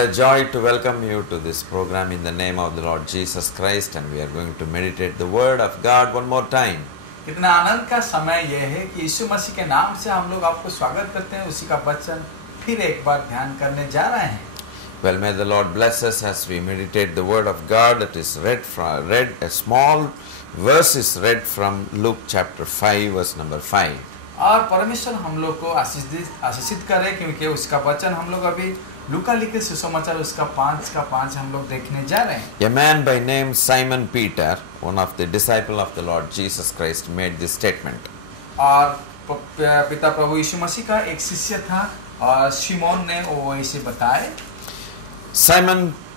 What a joy to welcome you to this program in the name of the Lord Jesus Christ, and we are going to meditate the Word of God one more time. कितना आनंद का समय यह है कि यीशु मसीह के नाम से हम लोग आपको स्वागत करते हैं, उसी का वचन फिर एक बार ध्यान करने जा रहे हैं. Well, may the Lord bless us as we meditate the Word of God. It is read a small verse is read from Luke chapter 5 verse number 5. और परमेश्वर हम लोग को आशीषित करे, क्योंकि उसका वचन हम लोग अभी लूका लिखे सुसमाचार उसका 5 हम लोग देखने जा रहे हैं. A man by name Simon Peter, one of the disciples of the Lord Jesus Christ, made this statement. और पिता प्रभु यीशु मसीह का एक शिष्य था और शिमोन ने वो ऐसे बताए.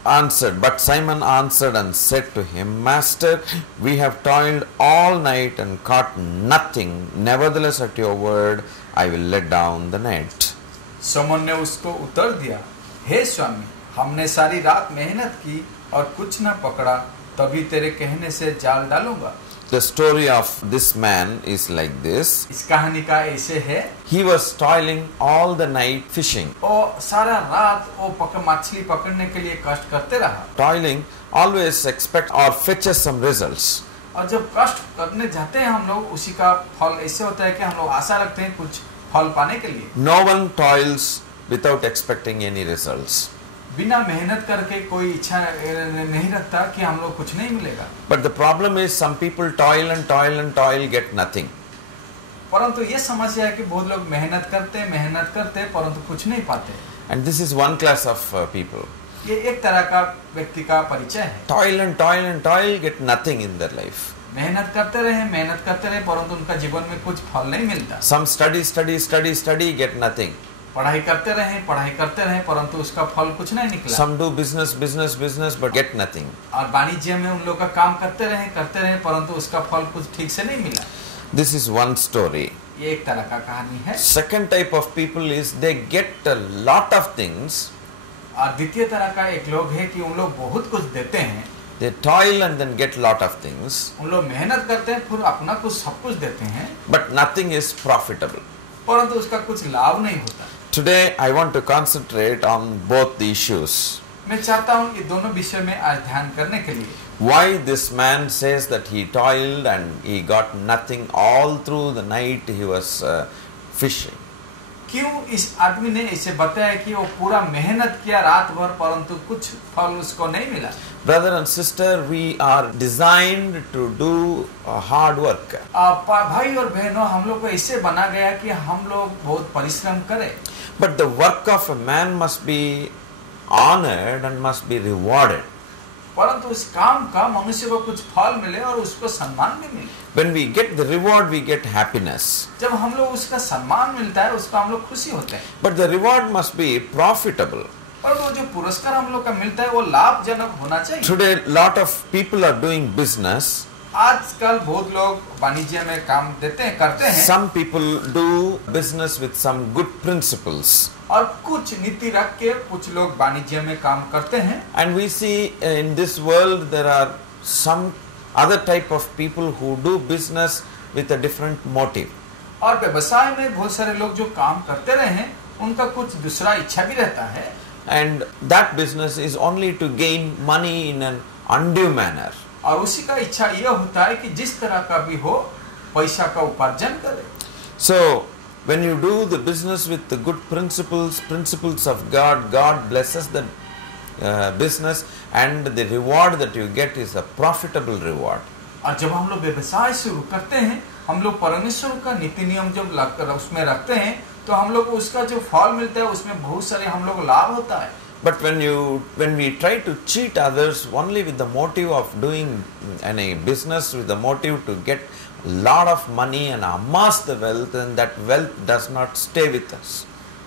But Simon answered and said to him, Master, we have toiled all night and caught nothing. Nevertheless, at your word, I will let down the net. शिमोन ने उसको उत्तर दिया, हे स्वामी, हमने सारी रात मेहनत की और कुछ न पकड़ा, तभी तेरे कहने से जाल डालूंगा. The story of this man is like this. इस कहानी का ऐसे है. He was toiling all the night fishing. और सारा रात वो मछली पकड़ने के लिए कष्ट करते रहा. Toiling always expect or fetches some results. और जब कष्ट करने जाते हैं हम लोग, उसी का फल ऐसे होता है कि हम लोग आशा रखते हैं कुछ फल पाने के लिए. No one toils without expecting any results. बिना मेहनत करके कोई इच्छा नहीं रखता कि हम लोग कुछ नहीं मिलेगा. But the problem is some people toil and toil and toil, get nothing. परंतु ये समस्या है कि बहुत लोग मेहनत करते परंतु कुछ नहीं पाते. And this is one class of people. ये एक तरह का व्यक्ति का परिचय है. Toil and toil and toil, get nothing in their life. मेहनत करते रहे परंतु उनका जीवन में कुछ फल नहीं मिलता. Some study, get nothing. पढ़ाई करते रहे परंतु उसका फल कुछ नहीं निकला. Some do business but get nothing. और वाणिज्य में उन लोग का काम करते रहे परंतु उसका फल कुछ ठीक से नहीं मिला. This is one story. ये एक तरह का कहानी है. Second type of people is they get a lot of things. और द्वितीय तरह का एक लोग है कि उन लोग बहुत कुछ देते हैं. They toil and then get lot of things. उन लोग मेहनत करते हैं फिर अपना कुछ सब कुछ देते हैं. But nothing is profitable. परंतु उसका कुछ लाभ नहीं होता. Today I want to concentrate on both the issues. मैं चाहता हूँ ये दोनों विषय में आज ध्यान करने के लिए. Why this man says that he toiled and he got nothing all through the night he was fishing. क्यों इस आदमी ने इसे बताया कि वो पूरा मेहनत किया रात भर परंतु कुछ फल उसको नहीं मिला. Brother and sister, we are designed to do hard work. भाई और बहनों, हम लोग को ऐसे बना गया कि हम लोग बहुत परिश्रम करें. But the work of a man must be honored and must be rewarded. परंतु उस काम का मनुष्य को कुछ फल मिले और उसको सम्मान भी मिले. When we get the reward, we get happiness. जब हम लोग उसका सम्मान मिलता है, उसका हम लोग खुशी होते हैं. But the reward must be profitable. पर वो जो पुरस्कार हम लोग का मिलता है वो लाभजनक होना चाहिए. Today, lot of people are doing business. आजकल बहुत लोग वाणिज्य में काम करते हैं. Some people do business with some good principles. और कुछ नीति रख के कुछ लोग वाणिज्य में काम करते हैं. And we see in this world there are some other type of people who do business with a different motive. और व्यवसाय में बहुत सारे लोग जो काम करते रहे हैं, उनका कुछ दूसरा इच्छा भी रहता है. And that business is only to gain money in an undue manner. और उसी का इच्छा यह होता है कि जिस तरह का भी हो पैसा का उपार्जन करे. So when you do the business with the good principles of God, God blesses the business and the reward that you get is a profitable reward. और जब हम लोग व्यवसाय शुरू करते हैं, हम लोग परमेश्वर का नीति नियम जब उसमें रखते हैं, तो हम लोग को उसका जो फल मिलता है उसमें बहुत सारे हम लोग लाभ होता है. But when we try to cheat others only with the motive of doing any business with the motive to get lot of money and amass the wealth, and that wealth does not stay with us.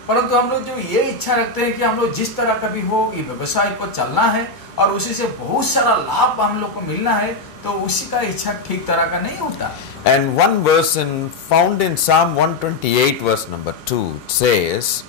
परंतु हम लोग जो ये इच्छा रखते हैं कि हम लोग जिस तरह का भी हो ये व्यवसाय को चलना है और उसी से बहुत सारा लाभ हम लोग को मिलना है, तो उसी का इच्छा ठीक तरह का नहीं होता. And one verse found in Psalm 128 verse number 2 says,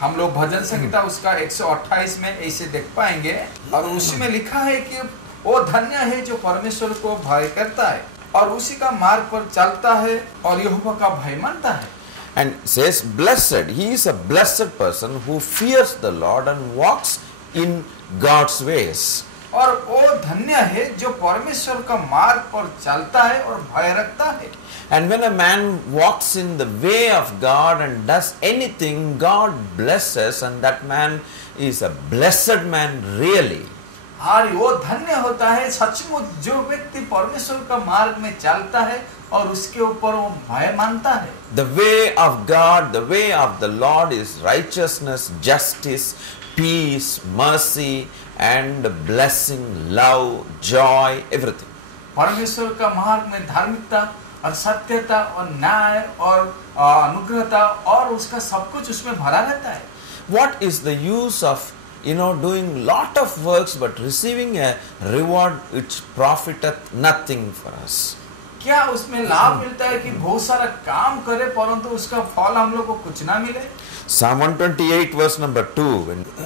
हम लोग भजन संहिता उसका 128 में ऐसे देख पाएंगे और उसी में लिखा है कि वो धन्य है जो परमेश्वर को भय करता है और उसी का मार्ग पर चलता है और यहोवा का भय मानता है. And says, blessed, he is a blessed person who fears the Lord and walks in God's ways. और वो धन्य है जो परमेश्वर का मार्ग पर चलता है और भय रखता है। And when a man walks in the way of God and does anything, God blesses, and that man is a blessed man really. और वो धन्य होता है सचमुच जो व्यक्ति परमेश्वर का मार्ग में चलता है और उसके ऊपर वो भय मानता है। The way of God, the way of the Lord is righteousness, justice, peace, mercy, and blessing, love, joy, everything. परमेश्वर का मार्ग में धार्मिकता और सत्यता और न्याय और अनुग्रहता और उसका सब कुछ उसमें भरा रहता है। What is the use of doing lot of works but receiving a reward which profiteth nothing for us? क्या उसमें लाभ मिलता है कि बहुत सारा काम करे परंतु उसका फल हम लोग को कुछ ना मिले? Psalm 128 verse number 2.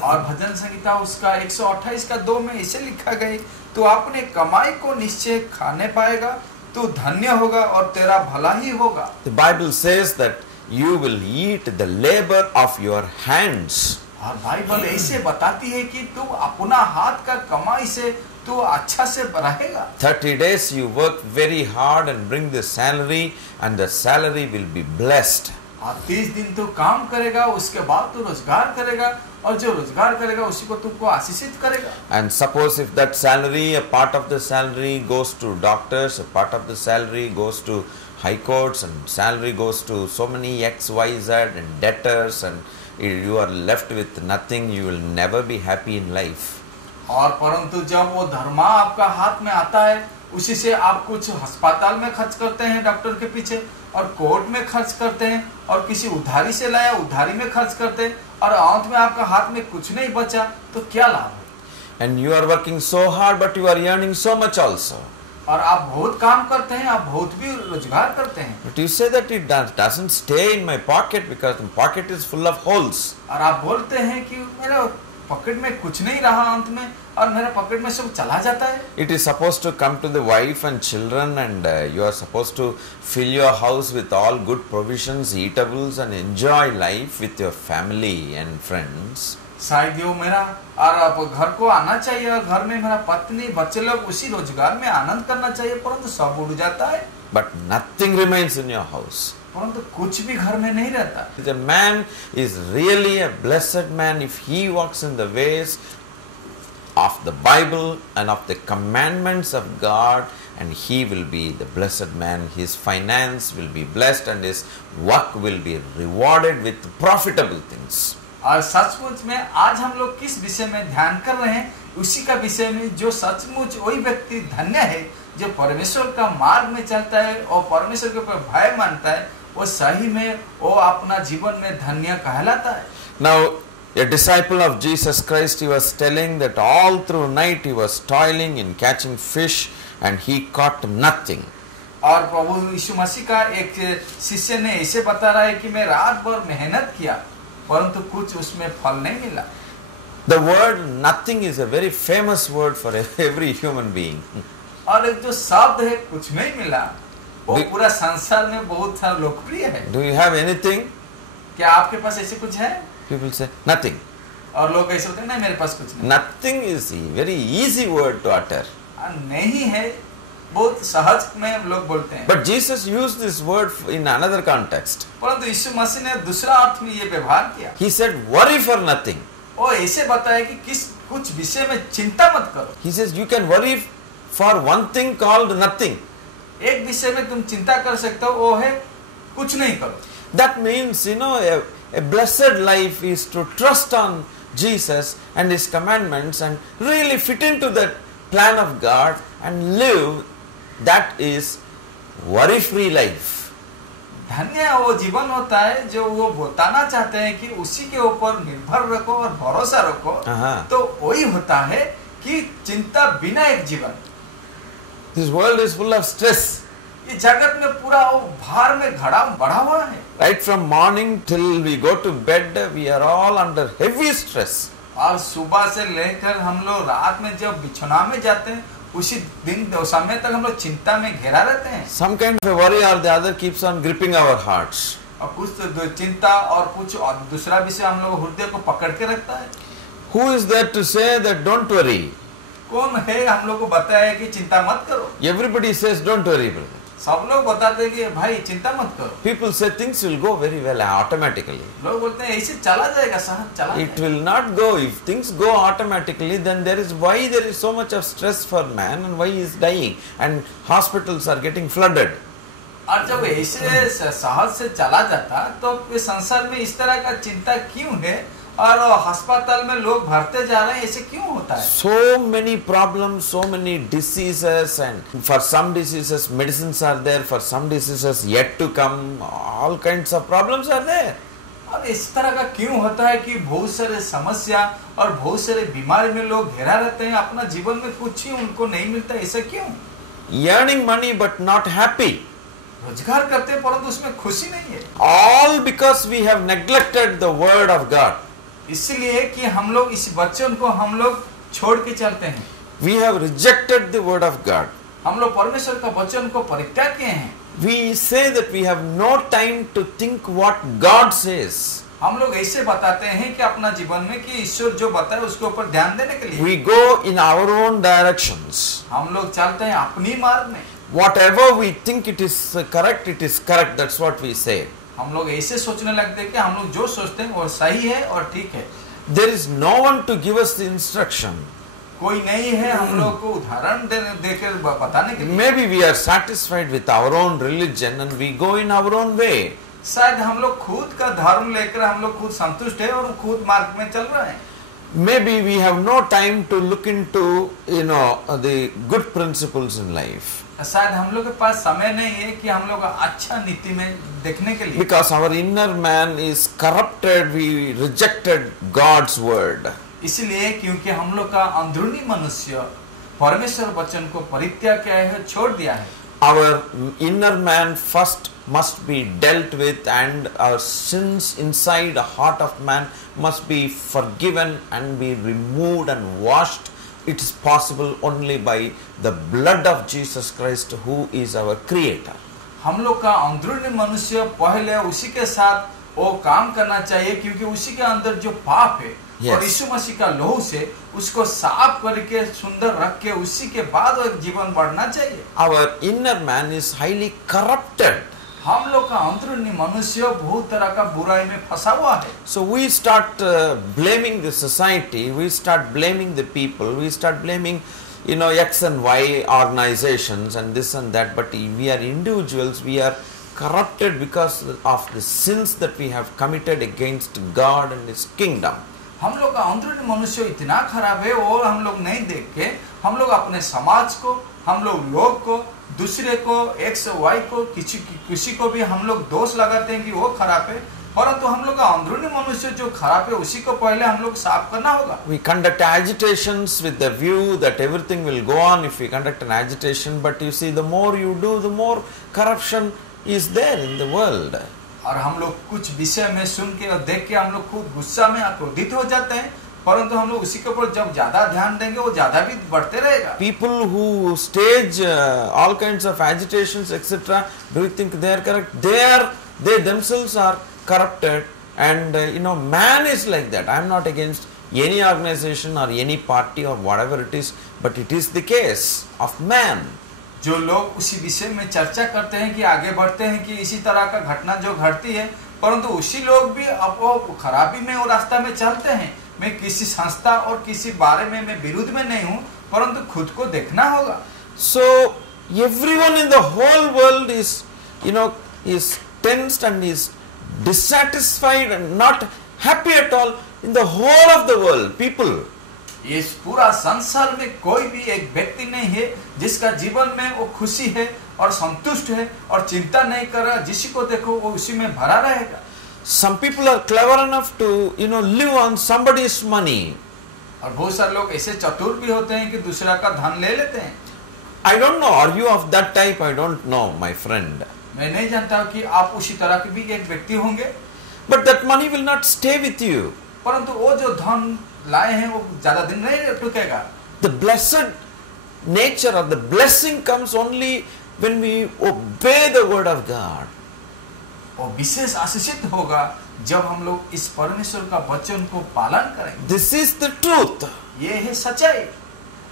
और भजन संहिता उसका 128 का 2 में इसे लिखा गया, तू अपने कमाई को निश्चय खाने पाएगा, तू धन्य होगा और तेरा भला ही होगा। The Bible says that you will eat the labor of your hands. और बाइबल ऐसे बताती है कि तू अपना हाथ का कमाई से तू अच्छा से रहेगा। 30 days you work very hard and bring the salary, and the salary will be blessed. और 30 दिन तू काम करेगा, उसके बाद तू रोजगार करेगा और जो रोजगार करेगा उसी को तुमको आशीषित करेगा। And suppose if that salary, a part of the salary goes to doctors, a part of the salary goes to high courts, and salary goes to so many XYZ and debtors, and you are left with nothing, you will never be happy in life. और परंतु जब वो धर्मा आपका हाथ में आता है, उसी से आप कुछ अस्पताल में खर्च करते हैं डॉक्टर के पीछे, और कोर्ट में खर्च करते हैं, और किसी उधारी से लाया उधारी में खर्च करते हैं, और अंत में आपका हाथ में कुछ नहीं बचा, तो क्या लाभ है? And you are working so hard but you are earning so much also. और आप बहुत काम करते हैं, आप बहुत भी रोजगार करते हैं, But you say that it doesn't stay in my pocket because my pocket is full of holes. और आप बोलते हैं कि मेरा पॉकेट में कुछ नहीं रहा अंत में, और मेरा पॉकेट में सब चला जाता है। It is supposed to come to the wife and children, and you are supposed to fill your house with all good provisions, eatables, and enjoy life with your family and friends. शायद यो मेरा और घर को आना चाहिए, और घर में मेरा पत्नी बच्चे लोग उसी रोजगार में आनंद करना चाहिए, परंतु सब उड़ जाता है। But nothing remains in your house. परंतु कुछ भी घर में नहीं रहता। The man is really a blessed man if he walks in the ways of the Bible and of the commandments of God, and he will be the blessed man. His finance will be blessed and his work will be rewarded with profitable things. और सचमुच में आज हम लोग किस विषय में ध्यान कर रहे हैं, उसी का विषय में जो सचमुच वही व्यक्ति धन्य है जो परमेश्वर का मार्ग में चलता है और परमेश्वर के ऊपर भय मानता है, वो सही में वो अपना जीवन में धन्य कहलाता है। Now, a disciple of Jesus Christ, he was telling that all through night he was toiling in catching fish and he caught nothing. और प्रभु यीशु मसीह का एक शिष्य ने ऐसे बता रहा है कि मैं रात भर मेहनत किया परंतु कुछ उसमें फल नहीं मिला। The word nothing is a very famous word for every human being. और एक जो शब्द है कुछ नहीं मिला, वो पूरा संसार में बहुत सारा लोकप्रिय है। Do you have anything? क्या आपके पास ऐसे कुछ है? People say nothing. और लोग ऐसे होते हैं, नहीं मेरे पास कुछ नहीं। Nothing is a very easy word to utter. नहीं है, बहुत सहज में लोग बोलते हैं। But Jesus used this word in another context. परंतु यीशु मसीह ने दूसरा अर्थ में ये व्यवहार किया। He said, worry for nothing. वो ऐसे बताया कि कुछ विषय में चिंता मत करो। He says, you can worry for one thing called nothing. एक विषय में तुम चिंता कर सकते हो, वो है कुछ नहीं करो। That means, a blessed life is to trust on Jesus and His commandments and really fit into that plan of God and live. That is worry-free life. धन्य वो जीवन होता है जो वो बताना चाहते हैं कि उसी के ऊपर निर्भर रखो और भरोसा रखो, तो वही होता है कि चिंता बिना एक जीवन। This world is full of stress. ये जगत में पूरा वो भार में बढ़ा हुआ है। Right from morning till we go to bed, we are all under heavy stress. और सुबह से लेकर हम लोग रात में जब बिछौना में जाते हैं, उसी दिन समय तक हम लोग चिंता में घेरा रहते हैं। Some kind of a worry or the other keeps on gripping our hearts. और कुछ चिंता और कुछ दूसरा विषय हम लोग हृदय को पकड़ के रखता है। Who is there to say that don't worry? कौन है हम लोग को बताया कि चिंता मत करो? Everybody says don't worry, brother. सब लोग बताते हैं कि भाई चिंता मत करो. People say things will go very well automatically. लोग बोलते हैं ऐसे चला जाएगा, सहज चला It जाएगा. will not go. If things go automatically, then there is so much of stress for man and why he is dying and hospitals are getting flooded. और जब ऐसे सहज से चला जाता तो इस संसार में इस तरह का चिंता क्यों है और अस्पताल में लोग भरते जा रहे हैं, ऐसे क्यों होता है? So many problems, so many diseases, and for some diseases medicines are there, for some diseases yet to come, all kinds of problems are there. और इस तरह का क्यों होता है कि बहुत सारे समस्या और बहुत सारे बीमारी में लोग घिरा रहते हैं, अपना जीवन में कुछ ही उनको नहीं मिलता, ऐसा क्यों? Earning money but not happy. रोजगार करते हैं परंतु उसमें खुशी नहीं है. All because we have neglected the word of God. इसलिए कि हम लोग इस वचन को हम लोग छोड़ के चलते हैं. We have rejected the word of God. हम लोग परमेश्वर का वचन को परित्याग किए हैं. We say that we have no time to think what God says. हम लोग ऐसे बताते हैं कि अपना जीवन में कि ईश्वर जो बताए उसके ऊपर ध्यान देने के लिए We go in our own directions. हम लोग चलते हैं अपनी मार्ग में. Whatever we think it is correct, it is correct. That's what we say. हम लोग ऐसे सोचने लगते हैं कि हम लोग जो सोचते हैं वो सही है और ठीक है. There is no one to give us the instruction. कोई नहीं है हम लोग को उदाहरण देकर बताने के लिए. Maybe we are satisfied with our own religion and we go in our own way. शायद हम लोग खुद का धर्म लेकर हम लोग खुद संतुष्ट है और खुद मार्ग में चल रहे हैं. Maybe we have no time to look into, the good principles in life. शायद हम लोग के पास समय नहीं है कि हम लोग अच्छा नीति में देखने के लिए. Because our inner man is corrupted, we rejected God's word. इसलिए क्योंकि हम लोग का अंदरूनी मनुष्य परमेश्वर वचन को परित्याग किया है, छोड़ दिया है. Our inner man first must be dealt with and our sins inside the heart of man must be forgiven and be removed and washed. It is possible only by the blood of Jesus Christ who is our creator. हम लोग का अंदरूनी मनुष्य पहले उसी के साथ वो काम करना चाहिए क्योंकि उसी के अंदर जो पाप है और यीशु मसीह का लहू से उसको साफ करके सुंदर रख के उसी के बाद वो जीवन बढ़ना चाहिए. Our inner man is highly corrupted. हम लोग का अंदरूनी मनुष्य बहुत तरह का बुराई में फंसा हुआ है. So we start blaming the society, we start blaming the people, we start blaming X and Y organizations and this and that, but we are individuals, we are corrupted because of the sins that we have committed against God and His kingdom. हम लोग का अंदरूनी मनुष्य इतना खराब है और हम लोग नहीं देख के हम लोग अपने समाज को, हम लोग को, दूसरे को, X Y को, किसी को भी हम लोग दोष लगाते हैं कि वो खराब है, परंतु हम लोग का अंदरूनी मनुष्य जो खराब है उसी को पहले हम लोग साफ करना होगा. We conduct agitations with the view that everything will go on if we conduct an agitation, but you see, the more you do, the more corruption is there in the world. और हम लोग कुछ विषय में सुन के और देख के हम लोग खूब गुस्सा में क्रोधित हो जाते हैं, परंतु हम लोग उसी के ऊपर जब ज्यादा ध्यान देंगे वो ज्यादा भी बढ़ते रहेगा. People who stage all kinds of agitations, etc., do you think they are correct? They themselves are corrupted, and man is like that. I am not against any organization or any party or whatever it is, but it is the case of man. जो लोग उसी विषय में चर्चा करते हैं कि आगे बढ़ते हैं कि इसी तरह का घटना जो घटती है, परंतु उसी लोग भी अब वो खराबी में और रास्ता में चलते हैं. मैं किसी संस्था और किसी बारे में मैं विरुद्ध में नहीं हूँ, परंतु खुद को देखना होगा. So everyone in the whole world is tensed and is dissatisfied and not happy at all in the whole of the world. People. इस पूरा संसार में कोई भी एक व्यक्ति नहीं है जिसका जीवन में वो खुशी है और संतुष्ट है और चिंता नहीं कर रहा. जिसी को देखो वो उसी में भरा रहेगा. Some people are clever enough to live on somebody's money. और बहुत सारे लोग ऐसे चतुर भी होते हैं कि दूसरा का धन ले लेते हैं. I don't know. Are you of that type? I don't know, my friend. मैं नहीं जानता कि आप उसी तरह के भी एक व्यक्ति होंगे. But that money will not stay with you. परंतु वो जो धन लाए हैं वो ज्यादा दिन नहीं रुकेगा. The blessed nature of the blessing comes only when we obey the word of God. वो विशेष आशीषित होगा जब हम लोग इस परमेश्वर का वचन को पालन करेंगे। This is the truth. ये है सच्चाई।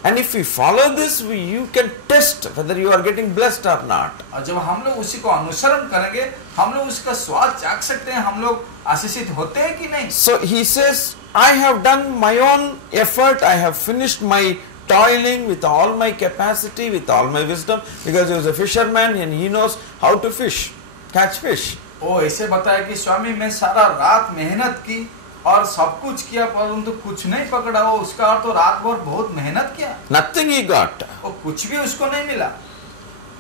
And if we follow this, you can test whether you are getting blessed or not. और जब हम लोग उसी को अनुसरण करेंगे, हम लोग उसका स्वाद चाख सकते हैं, हम लोग आशीषित होते हैं कि नहीं। So he says, I have done my own effort, I have finished my toiling with all my capacity, with all my wisdom, because he was a fisherman and he knows how to fish, catch fish. वो ऐसे बताया कि स्वामी मैं सारा रात मेहनत की और सब कुछ किया परंतु कुछ नहीं पकड़ा। वो उसका अर्थ तो रात भर बहुत मेहनत किया, Nothing he got. वो कुछ भी उसको नहीं मिला।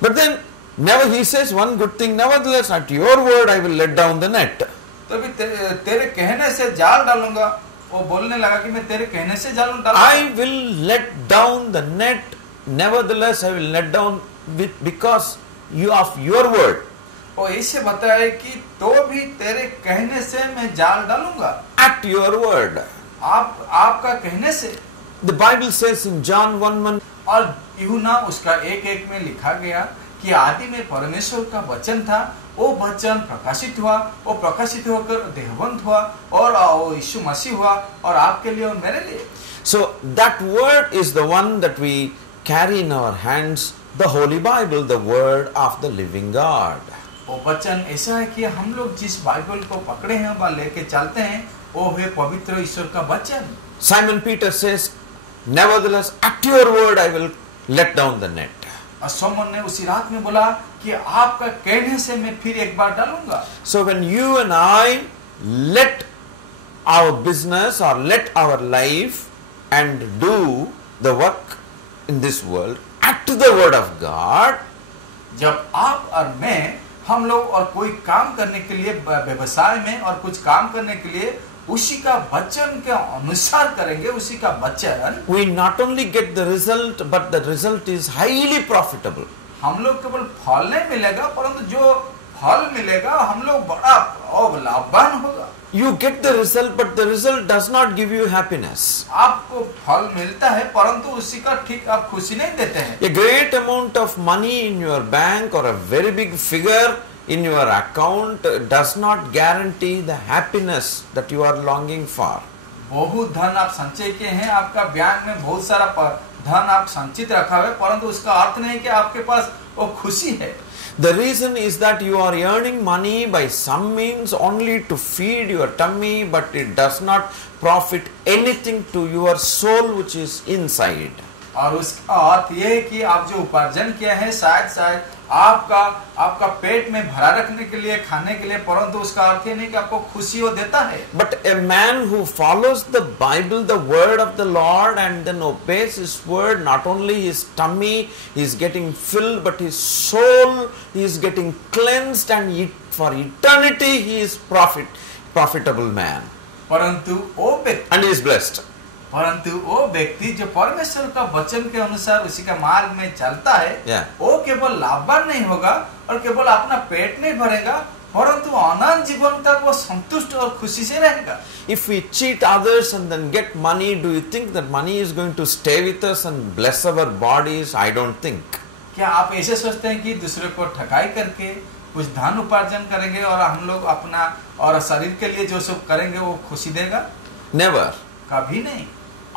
But then, never he says one good thing, nevertheless, at your word I will let down the net. तो भी तेरे कहने से जाल डालूंगा। वो बोलने लगा कि मैं तेरे कहने से जाल डालूंगा। I will let down the net, nevertheless I will let down because you of your word. वो ऐसे बताया कि तो भी तेरे कहने से मैं जाल डालूंगा। At your word. आपका कहने से। The Bible says in John 1:1. और यूहन्ना उसका 1:1 में लिखा गया कि आदि में परमेश्वर का वचन था, वो वचन प्रकाशित हुआ, वो प्रकाशित होकर देहवंत हुआ और वो यीशु मसीह हुआ और आपके लिए और मेरे लिए। So that word is the one that we carry in our hands, the Holy Bible, the word of the living God. वो वचन ऐसा है कि हम लोग जिस बाइबल को पकड़े हैं व लेके चलते हैं, वो है पवित्र ईश्वर का वचन। Simon Peter says, nevertheless, at your word I will let down the net. और सोमन ने उसी रात में बोला कि आपका कहने से मैं फिर एक बार डालूंगा। So when you and I let our business or let our life and do the work in this world at the word of God, जब आप और मैं हम लोग और कोई काम करने के लिए व्यवसाय में और कुछ काम करने के लिए उसी का वचन के अनुसार करेंगे, उसी का वचन, we not only get the result, but the result is highly profitable. हम लोग केवल फल नहीं मिलेगा परंतु जो फल मिलेगा हम लोग बड़ा और लाभवान होगा। You get the result, but the result does not give you happiness. आपको फल मिलता है परंतु उसी का ठीक आप खुशी नहीं देते हैं। A great amount of money in your bank or a very big figure in your account does not guarantee the happiness that you are longing for. बहुत धन आप संचय किए हैं, आपका बैंक में बहुत सारा धन आप संचित रखा है परंतु उसका अर्थ नहीं कि आपके पास वो खुशी है। The reason is that you are earning money by some means only to feed your tummy, but it does not profit anything to your soul which is inside. और उसका अर्थ ये है कि आप जो उपार्जन किया है शायद आपका पेट में भरा रखने के लिए, खाने के लिए, परंतु उसका अर्थ ये नहीं कि आपको खुशी वो देता है। But a man who follows the Bible, the word of the Lord, and then obeys his word, not only his tummy is getting filled, but his soul is getting cleansed, and for eternity he is profitable man. परंतु वो व्यक्ति, and he is blessed. परंतु वो व्यक्ति जो परमेश्वर का वचन के अनुसार उसी का मार्ग में चलता है, वो केवल लाभवान नहीं होगा और केवल अपना पेट नहीं भरेगा परंतु अनंत जीवन तक वो संतुष्ट और खुशी से रहेगा। If we cheat others and then get money, do you think that money is going to stay with us and bless our bodies? I don't think. क्या आप ऐसे सोचते हैं कि दूसरे को ठगाई करके कुछ धन उपार्जन करेंगे और हम लोग अपना और शरीर के लिए जो सब करेंगे वो खुशी देगा? Never. कभी नहीं।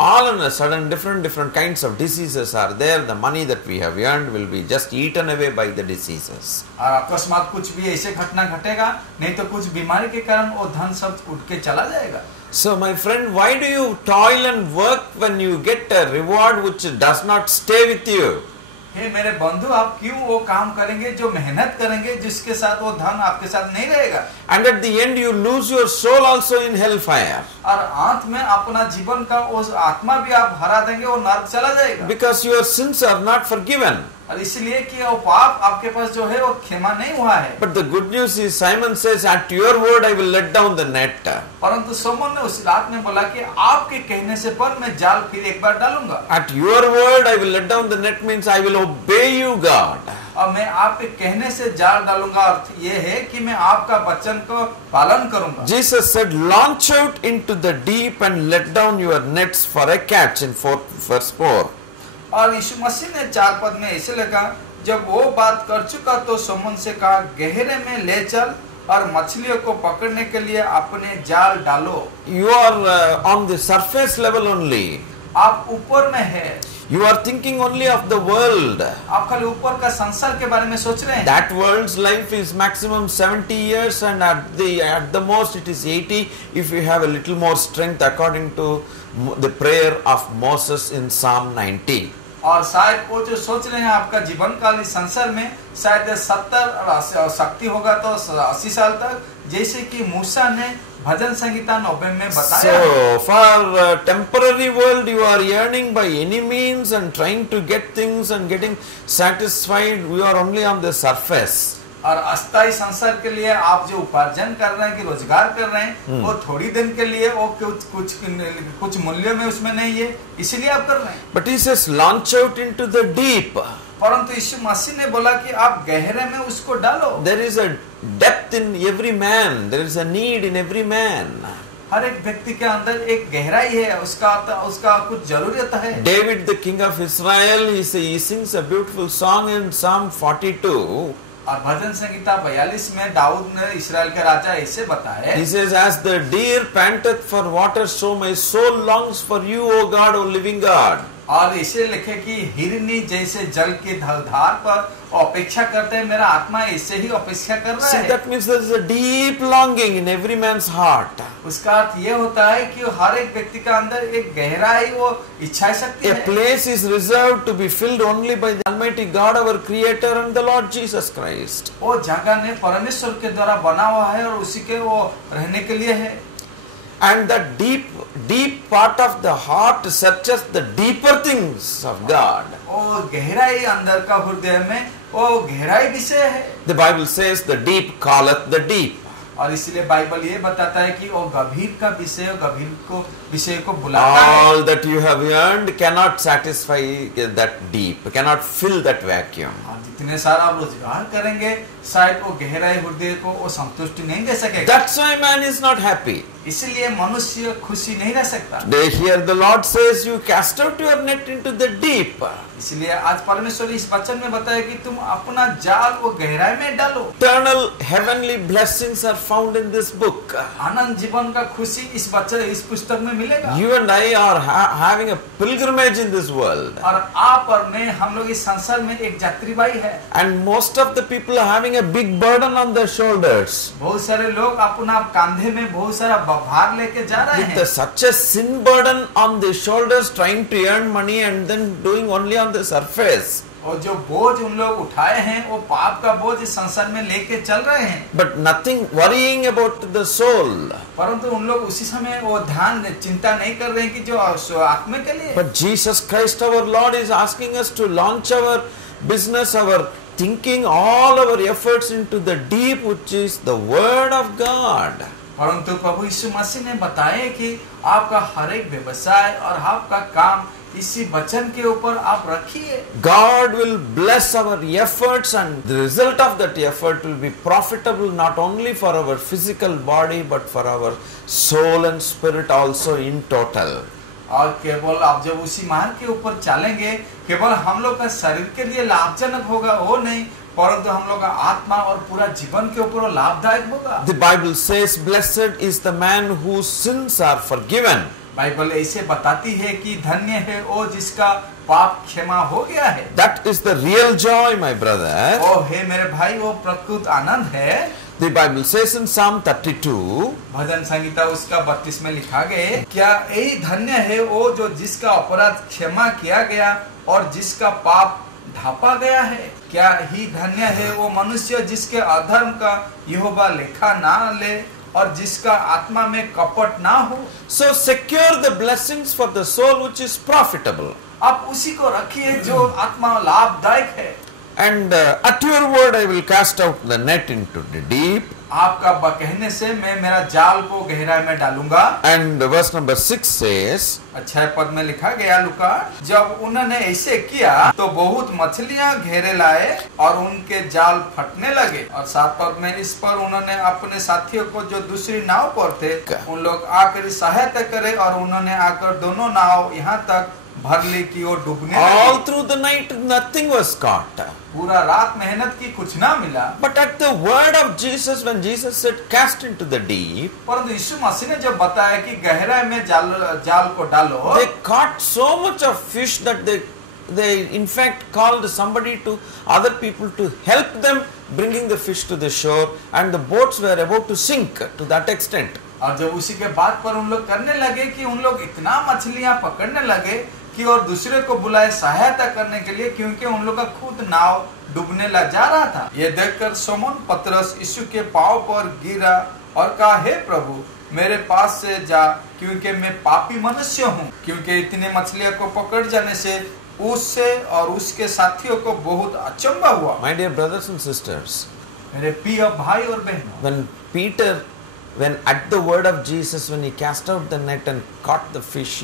All of a sudden different kinds of diseases are there. The money that we have earned will be just eaten away by the diseases. और अकस्मात कुछ भी ऐसे घटना घटेगा, नहीं तो कुछ बीमारी के कारण वो धन सब उठ के चला जाएगा। So my friend, why do you toil and work when you get a reward which does not stay with you? हे मेरे बंधु, आप क्यों वो काम करेंगे जो मेहनत करेंगे जिसके साथ वो धन आपके साथ नहीं रहेगा? And at the end you lose your soul also in hellfire. और अंत में अपना जीवन का उस आत्मा भी आप हरा देंगे, वो नरक चला जाएगा। Because your sins are not forgiven. और इसलिए कि वो पाप आपके पास जो है वो क्षमा नहीं हुआ है। But the good news is Simon says, at your word I will let down the net. परंतु सोमन ने उस रात में बोला कि आपके कहने से पर मैं जाल फिर एक बार डालूंगा। At your word I will let down the net means I will obey you, God. और मैं आपके कहने से जाल डालूंगा, अर्थ ये है कि मैं आपका वचन को पालन करूंगा। Jesus said, launch out into the deep and let down your nets for a catch in verse 4. और यीशु मसीह ने 4 पद में ऐसे लगा, जब वो बात कर चुका तो सोमन से कहा, गहरे में ले चल और मछलियों को पकड़ने के लिए अपने जाल डालो। You are on the surface level only. आप ऊपर में है, You are thinking only of the world. आप खाली ऊपर का संसार के बारे में सोच रहे हैं। That world's life is maximum 70 years and at the most it is 80 if you have a little more strength according to the prayer of Moses in Psalm 90. और शायद वो जो सोच रहे हैं आपका जीवन काल इस संसार में शायद 70 शक्ति होगा तो 80 साल तक, जैसे कि मूसा ने भजन संहिता 90 में बताया। So for temporary world you are yearning by any means and trying to get things and getting satisfied. We are only on the surface. और अस्थायी संसार के लिए आप जो उपार्जन कर रहे हैं कि रोजगार कर रहे हैं वो थोड़ी दिन के लिए, वो कुछ मूल्य में उसमें नहीं है, इसीलिए आप कर रहे हैं। But he says launch out into the deep. परंतु यीशु मसीह ने बोला कि आप गहरे में उसको डालो। There is a depth in every man. There is a need in every man. हर एक व्यक्ति के अंदर एक गहराई है, उसका कुछ जरूरत है। David, the king of Israel, he sings a beautiful song in Psalm 42. और भजन संहिता 42 में दाऊद ने इस्राएल के राजा ऐसे बताया। He says, as the deer panteth for water, so my soul longs for you, O God, O living God. और इसे लिखे कि हिरनी जैसे जल की धार पर अपेक्षा करते हैं, मेरा आत्मा इससे ही अपेक्षा कर रहा है। See, that means there is a deep longing in every man's heart. उसका अर्थ ये होता है कि हर एक व्यक्ति का अंदर एक गहराई, वो इच्छा शक्ति है। A place is reserved to be filled only by the Almighty God, our Creator, and the Lord Jesus Christ. वो जगह ने परमेश्वर के द्वारा बना हुआ है और उसी के वो रहने के लिए है। And that deep part of the heart searches the deeper things of God. वो गहराई अंदर का हृदय में वो गहराई विषय है। The Bible says the deep calleth the deep. और इसलिए बाइबल ये बताता है कि वो गंभीर का विषय को बुलाता है। All that you have earned cannot satisfy that deep, cannot fill that vacuum. जितने सारा आप रोजगार करेंगे शायद वो गहराई हृदय को वो संतुष्टि नहीं दे सकेगा। That's why man is not happy. इसलिए मनुष्य खुशी नहीं रह सकता। Here the Lord says, you cast out your net into the deep. इसलिए आज परमेश्वर इस वचन में बताया कि तुम अपना जाल वो गहराई में डालो। Eternal heavenly blessings are found in this book. आनंद जीवन का खुशी इस पुस्तक में मिलेगा। You and I are having a pilgrimage in this world. और आप और मैं, हम लोग इस संसार में एक यात्रीवाही है। And most of the people are having a big burden on their shoulders. बहुत सारे लोग अपना कंधे में बहुत सारा भार लेके जा रहे हैं। With such a sin burden on their shoulders, trying to earn money and then doing only on the surface. और जो बोझ उन लोग उठाए हैं वो पाप का बोझ इस संसार में लेके चल रहे हैं। But nothing worrying about the soul. परंतु उन लोग उसी समय वो चिंता नहीं कर रहे हैं कि जो आत्मा के लिए। But Jesus Christ our Lord is asking us to launch our business, our thinking, all our efforts into the deep, which is the Word of God. परंतु प्रभु यीशु मसीह ने बताया कि आपका हर एक व्यवसाय और आपका काम इसी वचन के ऊपर आप रखिए। God will bless our efforts and the result of that effort will be profitable not only for our physical body but for our soul and spirit also in total. और केवल आप जब उसी मार्ग के ऊपर चलेंगे, केवल हम लोग का शरीर के लिए लाभजनक होगा वो नहीं, परंतु हम लोग का आत्मा और पूरा जीवन के ऊपर लाभदायक होगा। The Bible says, "Blessed is the man whose sins are forgiven." Bible ऐसे बताती है कि धन्य है वो जिसका पाप क्षमा हो गया है। That is the real joy, my brother. ओ हे मेरे भाई, वो प्रकृत आनंद है। The Bible says in Psalm 32, भजन संहिता उसका 32 में लिखा गया, क्या यही धन्य है वो जो जिसका अपराध क्षमा किया गया और जिसका पाप ढापा गया है। क्या ही धन्य है वो मनुष्य जिसके अधर्म का यहोवा लेखा ना ले और जिसका आत्मा में कपट ना हो। So secure the blessings for the soul which is profitable. आप उसी को रखिए जो आत्मा लाभदायक है। And at your word I will cast out the net into the deep. आपका कहने से मैं मेरा जाल को गहराई में डालूंगा। And verse number 6 says, 6 पद में लिखा गया, लुका, जब उन्होंने ऐसे किया तो बहुत मछलियां घेरे लाए और उनके जाल फटने लगे। और 7 पद में, इस पर उन्होंने अपने साथियों को जो दूसरी नाव पर थे उन लोग आकर सहायता करे और उन्होंने आकर दोनों नाव यहाँ तक भरले की ओर डूबने All लगे। through the night, nothing was caught. पूरा रात मेहनत की, कुछ ना मिला। But at the word of Jesus, when Jesus said, cast into the deep, परंतु यीशु मसीह ने जब बताया कि गहराई में जाल को डालो, they caught so much of fish that they in fact called somebody to other people to help them bringing the fish to the shore, and the boats were about to sink to that extent. और जब उसी के बाद पर उन लोग करने लगे कि उन लोग इतना मछलियां पकड़ने लगे कि और दूसरे को बुलाए सहायता करने के लिए, क्योंकि उन लोग का खुद नाव डूबने लग जा रहा था। ये देखकर शमौन पतरस यीशु के पांव पर गिरा और कहा, हे प्रभु, मेरे पास से जा, क्योंकि मैं पापी मनुष्य हूँ। क्योंकि इतने मछलियां को पकड़ जाने से उससे और उसके साथियों को बहुत अचंभा हुआ। My dear brothers and sisters, मेरे प्रिय भाई और बहनों, when at the word of Jesus, when he cast out the net and caught the fish,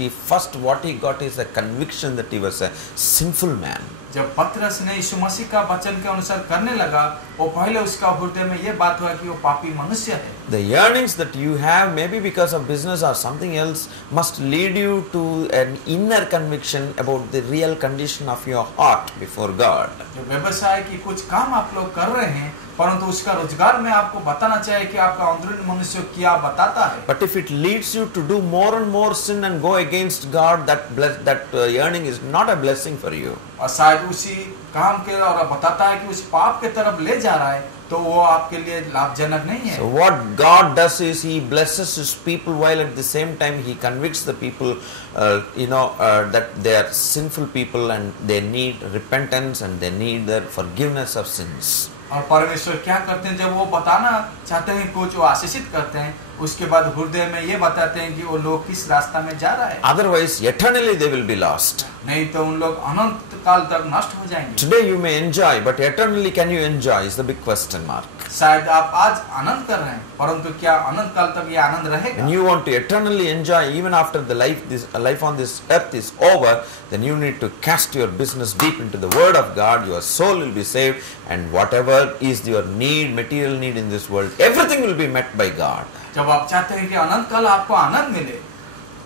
what he got is a conviction that he was a sinful man. जब पतरस ने यीशु मसीह का वचन के अनुसार करने लगा, वो पहले उसका हृदय में ये बात हुआ कि वो पापी मनुष्य है। The yearnings that you have, maybe because of business or something else, must lead you to an inner conviction about the real condition of your heart before God. जो व्यवसाय की कुछ काम आप लोग कर रहे हैं, परंतु उसका रोजगार में आपको बताना चाहिए कि आपका अंदरूनी मनुष्य क्या बताता है। But if it leads you to do more and more sin and go against God, that yearning is not a blessing for you. और शायद उसी काम के और बताता है कि उस पाप के तरफ ले जा रहा है, तो वो आपके लिए लाभजनक नहीं है। So what God does is He blesses His people while at the same time He convicts the people, that they are sinful people and they need repentance and they need the forgiveness of sins. और परमेश्वर क्या करते हैं, जब वो बताना चाहते हैं कुछ, वो आशीषित करते हैं, उसके बाद हृदय में ये बताते हैं कि वो लोग किस रास्ता में जा रहा है। Otherwise, eternally they will be lost. नहीं तो उन लोग अनंत काल तक नष्ट हो जाएंगे। Today you may enjoy, but eternally can you enjoy is the big question mark. शायद आप आज आनंद कर रहे हैं, परंतु क्या अनंत काल तक ये आनंद रहेगा? When you want to eternally enjoy, even after the life on this earth is over, then you need to cast your business deep into the Word of God. Your soul will be saved, and whatever is your need, material need in this world, everything will be met by God. जब आप चाहते हैं कि अनंत काल आपको आनंद मिले,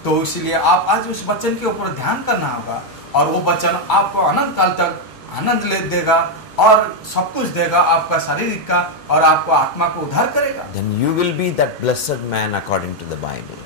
तो इसलिए आप आज उस वचन के ऊपर ध्यान करना होगा, और वो वचन आपको अनंत काल तक आनंद ले देगा और सब कुछ देगा, आपका शारीरिक का और आपको आत्मा को उद्धार करेगा। Then you will be that blessed man according to the Bible.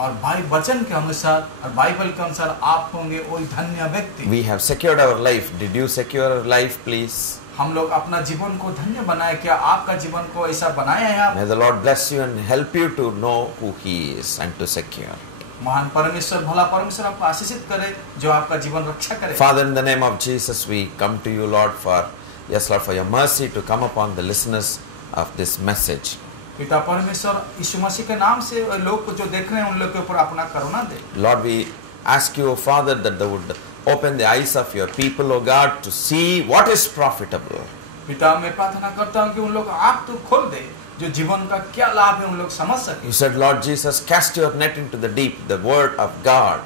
और भाई वचन के अनुसार और बाइबल के अनुसार आप होंगे वही धन्य व्यक्ति। We have secured our life. Did you secure our life, please? हम लोग अपना जीवन को धन्य बनाए, क्या आपका जीवन को ऐसा बनाया है आप? May the Lord bless you and help you to know who He is and to secure. महान परमेश्वर, भला परमेश्वर आपको आशीषित करे, जो आपका जीवन रक्षा करे। Father, in the name of Jesus, we come to you, Lord, for your mercy to come upon the listeners of this message. पिता परमेश्वर, यीशु मसीह के नाम से लोग को जो देख रहे हैं, उन लोग के ऊपर अपना करुणा दे। Lord, we ask you, Father, that they would open the eyes of your people, O God, to see what is profitable. पिता, मैं प्रार्थना करता हूँ कि उन लोग आँख तो खोल दे, जो जीवन का क्या लाभ है उन लोग समझ सके। You said, Lord Jesus, cast your net into the deep, the word of God.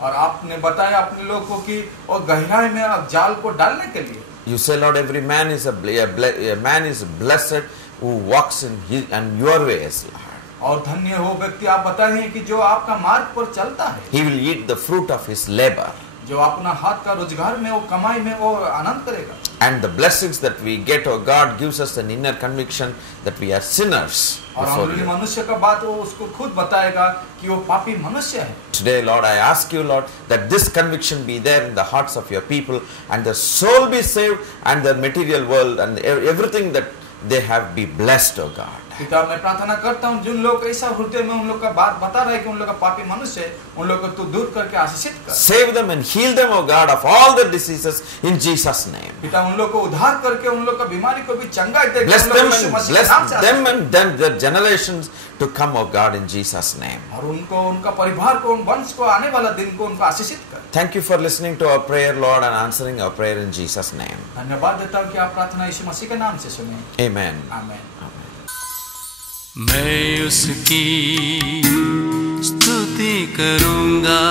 और आपने बताया अपने लोग को कि और गहराई में अब जाल को डालने के लिए। You say, Lord, every man is a man is blessed who walks in his and your ways, Lord. और धन्य हो व्यक्ति, आप बताए हैं कि जो आपका मार्ग पर चलता है, He will eat the fruit of his labor. जो अपना हाथ का रोजगार में वो कमाई में वो आनंद करेगा। And the blessings that we get, oh God, gives us an inner conviction that we are sinners और before अंदरूनी you. मनुष्य का बात वो उसको खुद बताएगा कि वो पापी मनुष्य है। Today, Lord, I ask you, Lord, that this conviction be there in the hearts of your people and their soul be saved and their material world and everything that they have be blessed, oh God. पिता, मैं प्रार्थना करता हूँ जिन लोग ऐसा हृदय में उन लोग का बात बता रहा है कि उन लोग का पापी मनुष्य है, उन लोग को तू दूर करके आशीषित कर। Save them and heal them, oh God, of all their diseases in Jesus' name. पिता, उन लोग को उद्धार करके उन लोग का बीमारी को भी चंगाई दे। Bless them and them, their generations to come, oh God, in Jesus' name. और उनको, उनका परिवार को, उन वंश को, आने वाला दिन को उनको आशीषित कर। Thank you for listening to our prayer, Lord, and answering our prayer in Jesus' name. धन्यवाद देता हूँ कि आप प्रार्थना यीशु मसीह के नाम से सुने। Amen. आमीन। मैं उसकी स्तुति करूँगा,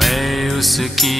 मैं उसकी